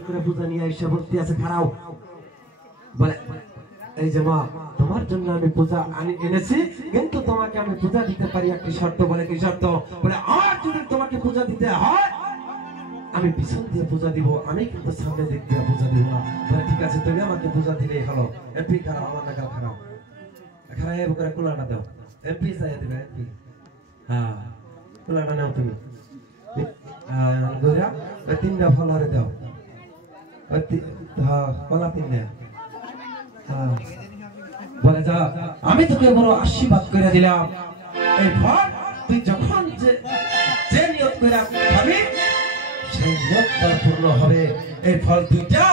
সুন্দর করে পূজা নিয়ে এসে বলতে আছে খারাও বলে এই যে মা তোমার জন্য আমি পূজা এনেছি কিন্তু তোমাকে আমি পূজা দিতে পারি একটি শর্ত বলে কি শর্ত বলে আর যদি তোমাকে পূজা দিতে হয় আমি পিছন দিয়ে পূজা দিব আমি কিন্তু সামনে দিক দিয়ে পূজা দিব না বলে ঠিক আছে তুমি আমাকে পূজা দিলেই হলো এমপি খারাপ আমার নাগাল খারাপ খারাপ এই করে কুলাটা দাও এমপি চাই দিবে এমপি হ্যাঁ কুলাটা নাও তুমি গোরা তিনটা ফল হারে দাও হ্যাঁ কলা তিনটা হ্যাঁ বলে যা আমি তোকে বড় আশীর্বাদ করে দিলাম এই ফল তুই যখন যে নিয়ত করে খাবি সেই নিয়ত পূর্ণ হবে এই ফল দুইটা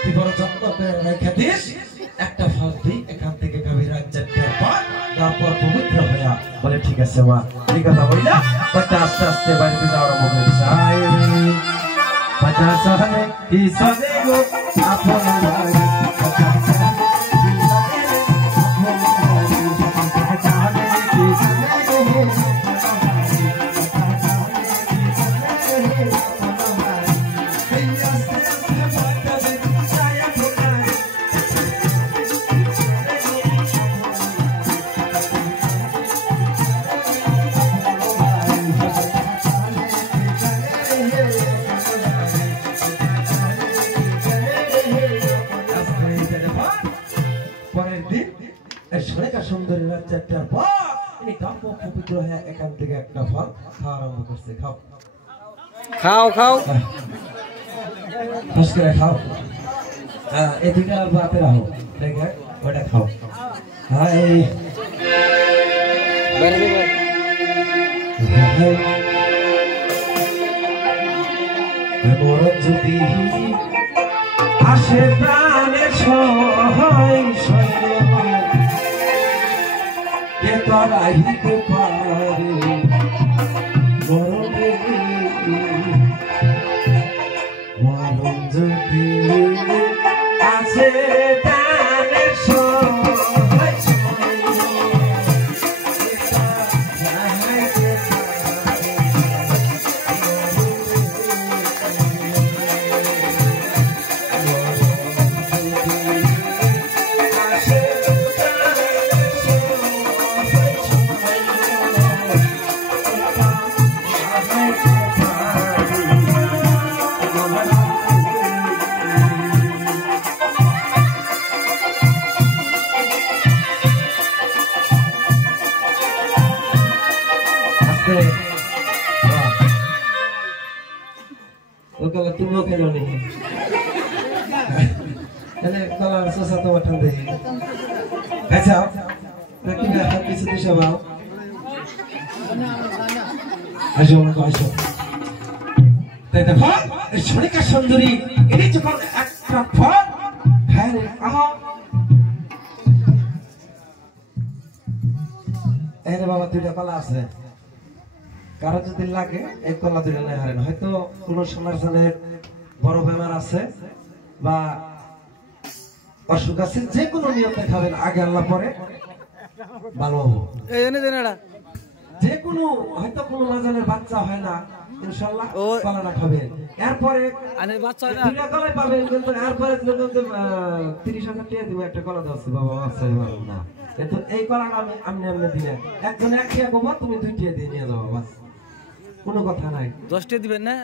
তুই বড় যত্ন করে রেখে দিস একটা ফল তুই এখান থেকে খাবি রাজ্যের পর তারপর পবিত্র হইয়া বলে ঠিক আছে মা এই কথা বললা বাচ্চা আস্তে আস্তে বাড়িতে যাওয়ার আরম্ভ করে যায় বাচ্চা সামনে কি সাজে গো আপন বাড়ি সুন্দরী রাজ্যটার পর এই কাব্য পবিত্র হয়ে এখান থেকে একটা ফল খাওয়া আরম্ভ করছে খাও খাও খাও ফস করে খাও এই দুইটা বাতে রাখো দেখে ওটা খাও হ্যাঁ এই মরণ যদি আসে প্রাণের সহায় রাহিতে পারে মরণ যদি আসে প্রাণের तुम खेलो नहीं कलर सोसा तो वठन दे अच्छा लेकिन आप किसी भी शबाव आजो उनको आजो ते देखो छोड़ी का सुंदरी इन्हीं जो कौन एक्स्ट्रा फॉर है रे आओ ऐने बाबा तुझे कला से কারো যদি লাগে এই কলা দিলে না হারেন হয়তো কোনো সমাজের বড় বেমার আছে বা অসুখ আছে যে কোনো নিয়তে খাবেন আগে আল্লাহ পরে ভালো হবে এই এনে দেন এটা যে কোনো হয়তো কোনো মাজানের বাচ্চা হয় না ইনশাআল্লাহ কলাটা খাবেন এরপরে আরে বাচ্চা হয় না দুইটা কলাই পাবেন কিন্তু এরপরে যদি 30,000 টাকা দিব একটা কলা দাও বাবা বাচ্চা হবে না কিন্তু এই কলাটা আমি আমনে দিলে একজন এক টাকা কম তুমি দুই টাকা দিয়ে নিয়ে যাও বাস কোনো কথা নাই 10 টাকা দিবেন না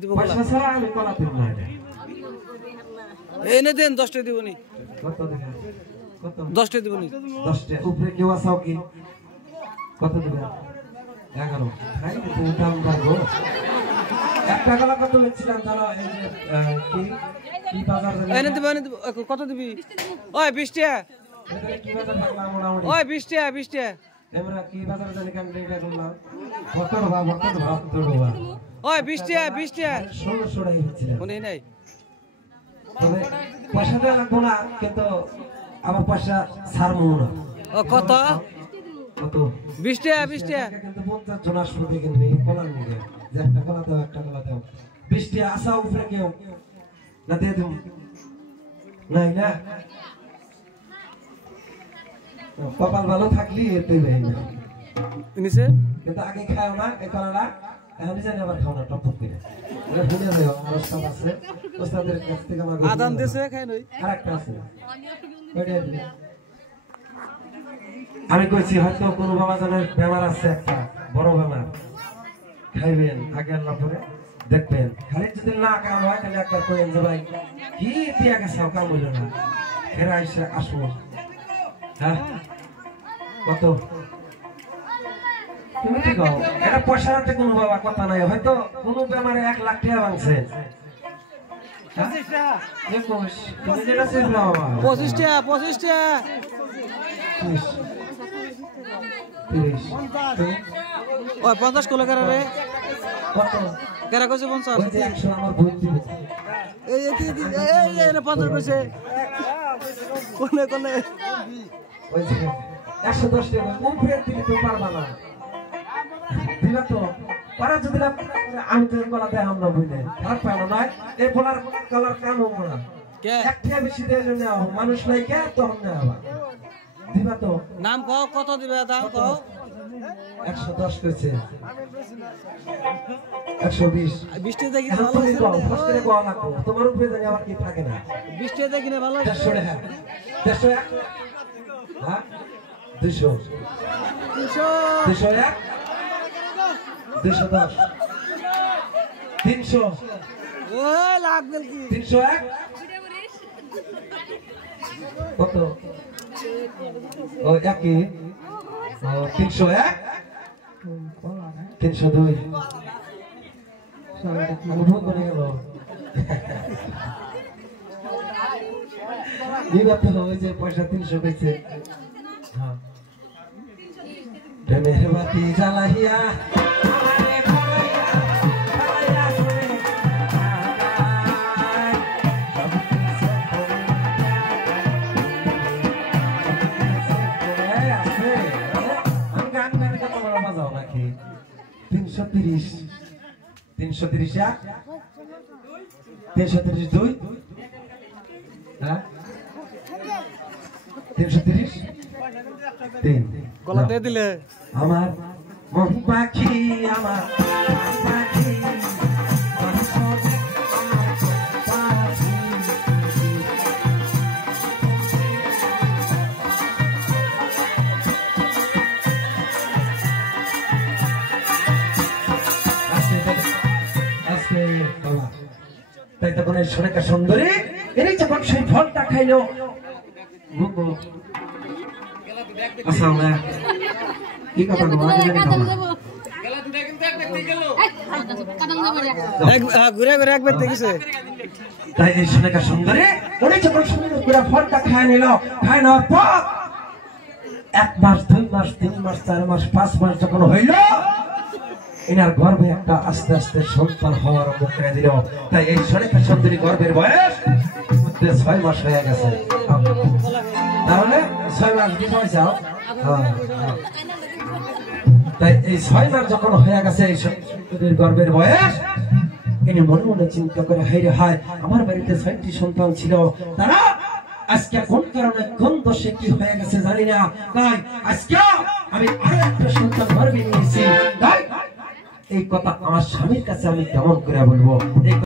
দিব কলা পয়সা ছাড়া আমি কলা দিব না এনে দেন 10 টাকা দিবনি কত দেখা কত 10 টাকা দিবনি 10 টাকা উপরে কেউ আসাও কি কত দিবেন 11 খাই তো দাম দাও একটা কলা কত লিখছিলাম জানো এই যে কি কি বাজার এনে দিব কত দিবি ওই 20 টাকা কি বাজার বাংলা মোটামুটি ওই 20 টাকা 20 টাকা এমরা কি বাজার জানি কান রেখা করলাম কত বাবা ওই 20 টাকা 1600 টাকা হচ্ছিল মনে নাই তবে পয়সা দেওয়া লাগবে না কিন্তু আমার পয়সা ছাড়বো না ও কত কত 20 টাকা কিন্তু 50 জন আসবে কিন্তু কলা নিয়ে যে একটা কলা দাও 20 টাকা আসা উপরে কেউ না দিয়ে দিন নাই না কপাল ভালো থাকলি এতেই ভাই না নিচে কিন্তু আগে খাও না এই কলাটা আমি জানি আবার খাওয়া টপ করে ভুলে যাই আর ওস্তাদ আছে ওস্তাদের কাছ থেকে আমার আদান দেশে খাই নই আরেকটা আছে আমি কইছি হয়তো কোনো বাবা জানের বেমার আছে একটা বড় বেমার খাইবেন আগে আল্লাহ পরে দেখবেন খালি যদি না কাম হয় তাহলে একবার কইেন যে ভাই কি দিয়া গেছে কাম হইল না ফেরা এসে আসবো হ্যাঁ কত তুমি কি কও এটা পয়সা রাখতে কোনো বাবা কথা নাই হয়তো কোনো বেমারে 1 লাখ টাকা ভাঙছে 25 তুমি যেটা ছিল বাবা 25 টাকা 30 ওই 50 কত করে রে কত কেরা কইছে 50 ওই যে 100 আমার ভুল দিবে এই 50 কইছে কোনে ওই যে 110 টাকা উপরে দিলে তো পারবা না দিলা তো পারা যদি আমি তো কলা দেয় আমরা বুঝলে খারাপ পাই না নয় এই বলার কলার কাম হবো না একটা বেশি দেওয়ার জন্য মানুষ নাই কে তখন না আবার দিবা তো নাম কও কত দিবে দাম কও 110 কইছে 120 20 টাকা দেখি ভালো আছে ফার্স্ট করে কোয়া লাগবো তোমার উপরে জানি আবার কি থাকে না 20 টাকা দেখি না ভালো 150 টাকা 150 হ্যাঁ 200 200 210 300 ওই লাগবে কি 301 কত ও একই 301 302 আমি ভুল করে গেল দিবাতে ওই যে পয়সা 300 কইছে হ্যাঁ প্রেমের বাতি জ্বালাইয়া নাকি 330 332 হ্যাঁ 330 3 গলাতে দিলে আমার মন পাখি আমার পাখি তাই তখন এই সোনাকা সুন্দরী এর যখন সেই ফলটা খাইলো আচ্ছা না কি কথা ঘুরে ঘুরে একবার দেখেছে তাই এই সোনাকা সুন্দরী উনি যখন সুন্দর করে ফলটা খায় নিল খায় নেওয়ার পর 1 মাস 2 মাস 3 মাস 4 মাস 5 মাস যখন হইল এনার গর্ভে একটা আস্তে আস্তে সন্তান হওয়ার মুখ করে দিল তাই এই সোনাকা সুন্দরী গর্ভের বয়স 6 মাস হয়ে গেছে তাহলে 6 মাস কি পয়সাও তাই এই 6 মাস যখন হয়ে গেছে এই সুন্দরীর গর্ভের বয়স ইনি মনে মনে চিন্তা করে হাইরে হায় আমার বাড়িতে 6টি সন্তান ছিল তারা আজকে কোন কারণে কোন দোষে কি হয়ে গেছে জানি না তাই আজকে আমি আরেকটা সন্তান গর্ভে নিয়েছি তাই এই কথা আমার স্বামীর কাছে আমি কেমন করে বলবো।